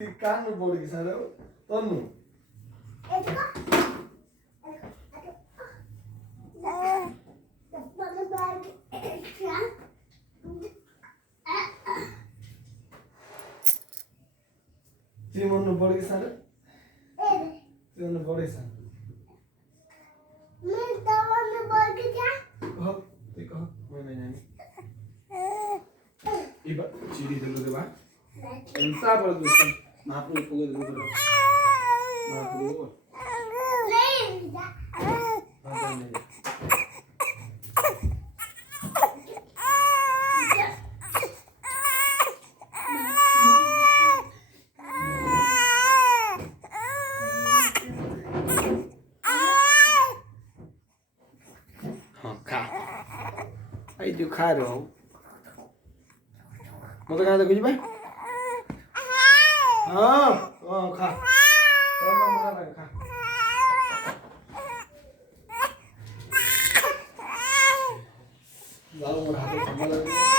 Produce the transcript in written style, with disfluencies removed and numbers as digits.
कान पड़ी सारे तनु तिमन पड़ी सारे तिमन पड़ी सारे मैं दवा में बोल के क्या कह ते कह मैं नहीं इबा चिड़ी देलु देबा एंता पर दुस महापुर पुगे देलु महापुर नहीं जा खा आई जो खा रहे हो मत कहाँ देखो जी भाई हाँ खा खा जाओ मोर हाथ संभाल